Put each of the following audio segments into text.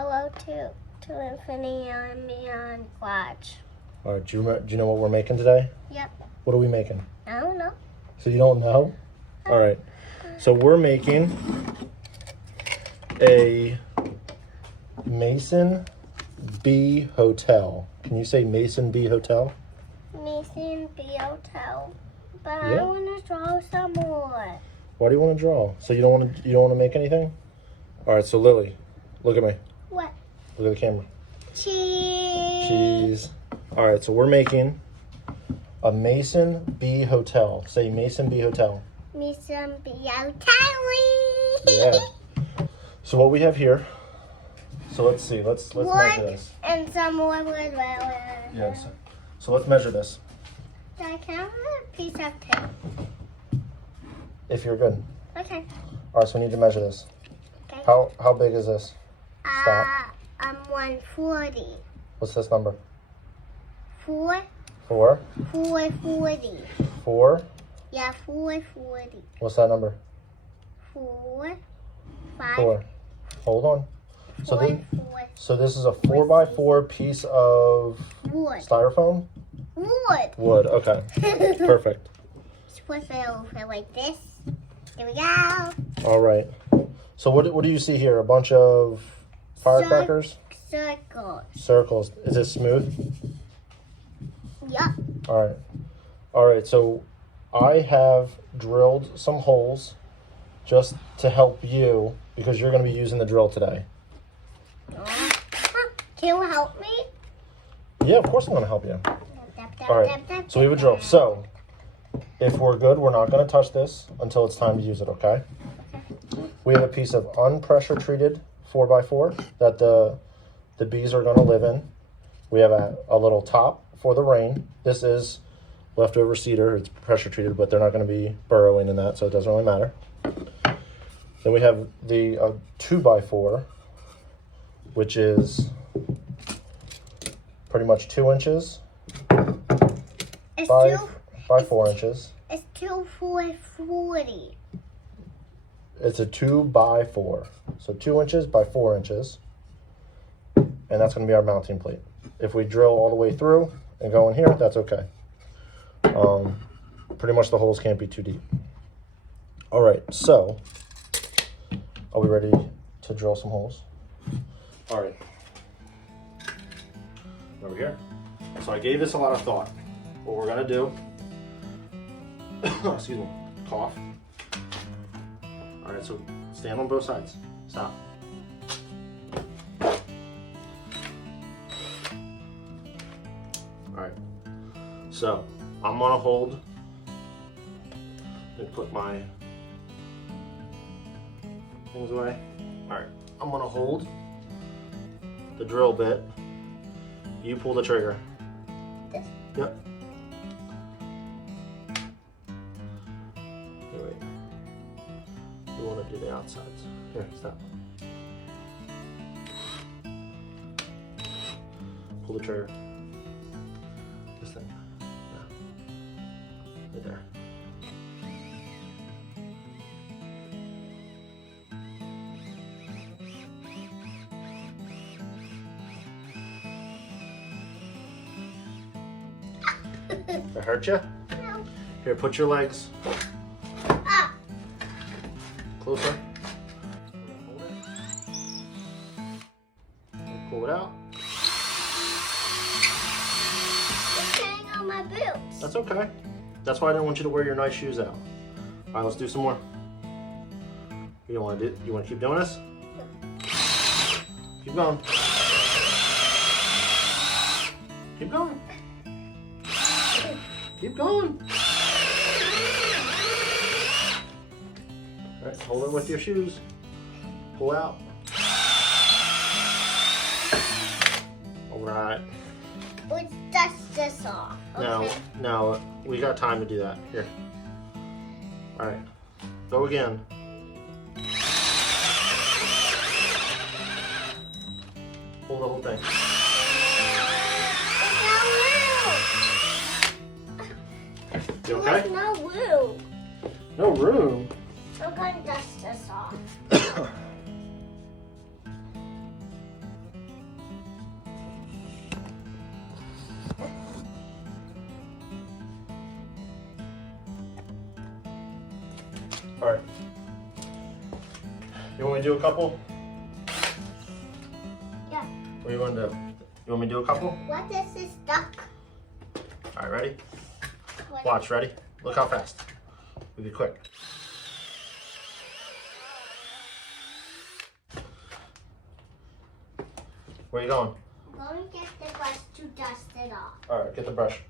hello to Infinity and Beyond Watch. All right, do you know what we're making today? Yep. What are we making? I don't know. So you don't know? All right. So we're making a Mason B Hotel. Can you say Mason B Hotel? Mason B Hotel. But Yeah. I want to draw some more. Why do you want to draw? So you don't want to make anything? All right. So Lily, look at me. What? Look at the camera. Cheese. Cheese. All right. So we're making a Mason B Hotel. Say Mason B Hotel. Mason B Hotel. Yeah. So what we have here. So let's see. Let's measure Wood this. and some more wood. Yes. So let's measure this. I can have a piece of tape. If you're good. Okay. All right. So we need to measure this. Okay. How big is this? Stop. 140. What's this number? 4. 4. 440. 4. Yeah, 440. What's that number? 4. 5. 4. Hold on. So 4, this, 4. so this is a 4x4 piece of Wood. styrofoam? Wood. Wood. Okay. Perfect. Flip it over like this. Here we go. All right. So what do you see here? A bunch of firecrackers? Circle. Circles. Is it smooth? Yup. All right. All right. So I have drilled some holes just to help you because you're going to be using the drill today. Can you help me? Yeah, of course I'm going to help you. All right. So we have a drill. So if we're good, we're not going to touch this until it's time to use it, okay? We have a piece of unpressure treated 4x4 that the bees are going to live in. We have a little top for the rain. This is leftover cedar. It's pressure treated, but they're not going to be burrowing in that, so it doesn't really matter. Then we have the 2x4, which is pretty much 2 inches by 4 inches. It's 2 440. It's a 2x4, so 2 inches by 4 inches, and that's going to be our mounting plate. If we drill all the way through and go in here, that's okay. Pretty much the holes can't be too deep. All right, so are we ready to drill some holes? All right, over here. So I gave this a lot of thought. What we're gonna do, excuse me, cough. All right, so stand on both sides. Stop. All right, so I'm gonna hold and put my things away. All right, I'm gonna hold the drill bit. You pull the trigger. This? Yep. Here, wait. You want to do the outsides. Here, stop. Pull the trigger. This thing. Yeah. Right there. That hurt you? No. Here, put your legs Ah. closer. Hold it. Pull it out. It's hanging on my boots. That's okay. That's why I didn't want you to wear your nice shoes out. All right, let's do some more. You don't want to do? You want to keep doing this? Keep going. Keep going. Keep going. All right, hold it with your shoes. Pull out. All right. Let's dust this off. Okay. No, we got time to do that. Here. All right, go again. Pull the whole thing. You okay? There's no room. No room. I'm gonna dust this off. All right. You want me to do a couple? Yeah. What do you want to do? You want me to do a couple? What is this duck? All right, ready? What? Watch, ready? Look how fast. We'll be quick. Where are you going? I'm going to get the brush to dust it off. All right, get the brush.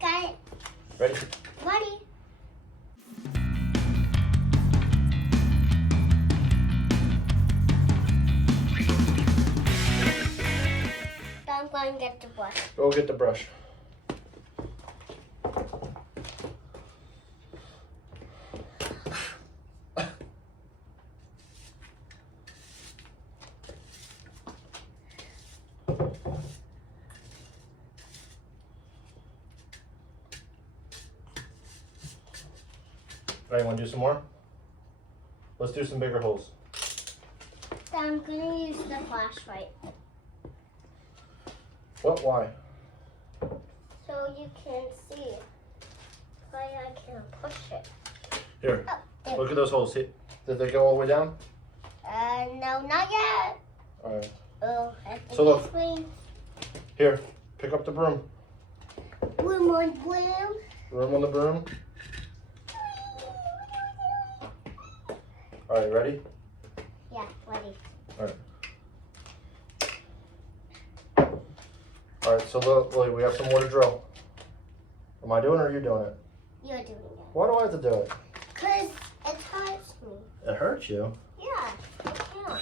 Got it. Ready? Ready? I'm going to get the brush. Go get the brush. All right, you want to do some more? Let's do some bigger holes. I'm going to use the flashlight What? Why? so you can see why I can push it. Here, Oh, there. look at those holes. See, did they go all the way down? No, not yet. All right. Oh, at the So look. screen. Here, pick up the broom. Bloom on bloom. Broom on the broom. All right, ready? Yeah, ready. All right. All right, so look, Lily, we have some more to drill. Am I doing it or are you doing it? You're doing it. Why do I have to do it? Because it hurts me. It hurts you. Yeah. Yeah.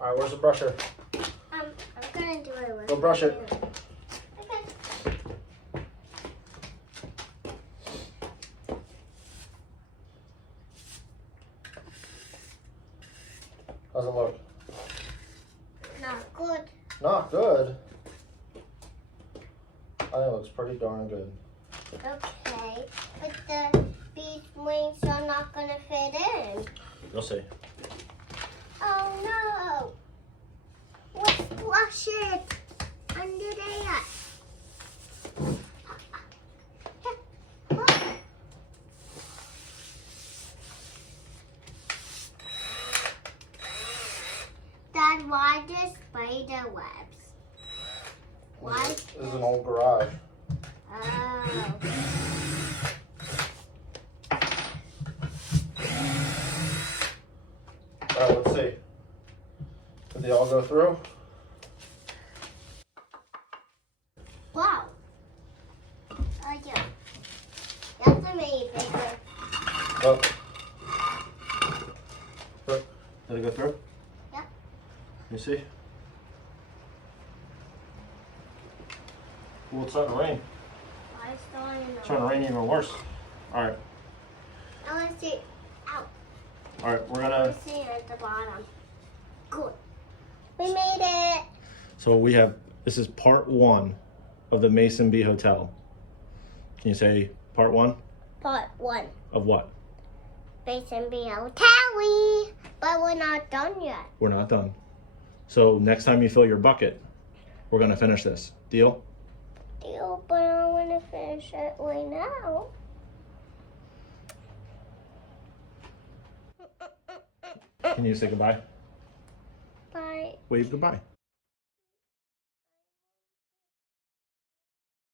All right, where's the brusher? I'm going to do it with Go brush it. Okay. How's it look? Not good. Not good. I think it looks pretty darn good. Okay. But the bee's wings are not going to fit in. You'll see. Oh no! Let's flush it under there. Look. Dad, why the spider webs? Why? This is an old garage. Oh. All right, let's see. Did they all go through? Wow. Oh yeah. That's amazing. Bigger. Oh. Look, did it go through? Yeah. You see? Well, it's starting to rain. Why is it going It's starting to rain even worse. All right, I want to see. Out. all right, we're I gonna. want to see it at the bottom. Good. We made it. So we have, this is part one of the Mason Bee Hotel. Can you say part one Part 1. of what? Mason Bee Hotel. But we're not done yet. We're not done. So next time you fill your bucket, we're gonna finish this. Deal? Deal, but I want to finish it right now. Can you say goodbye? Bye. Wave goodbye.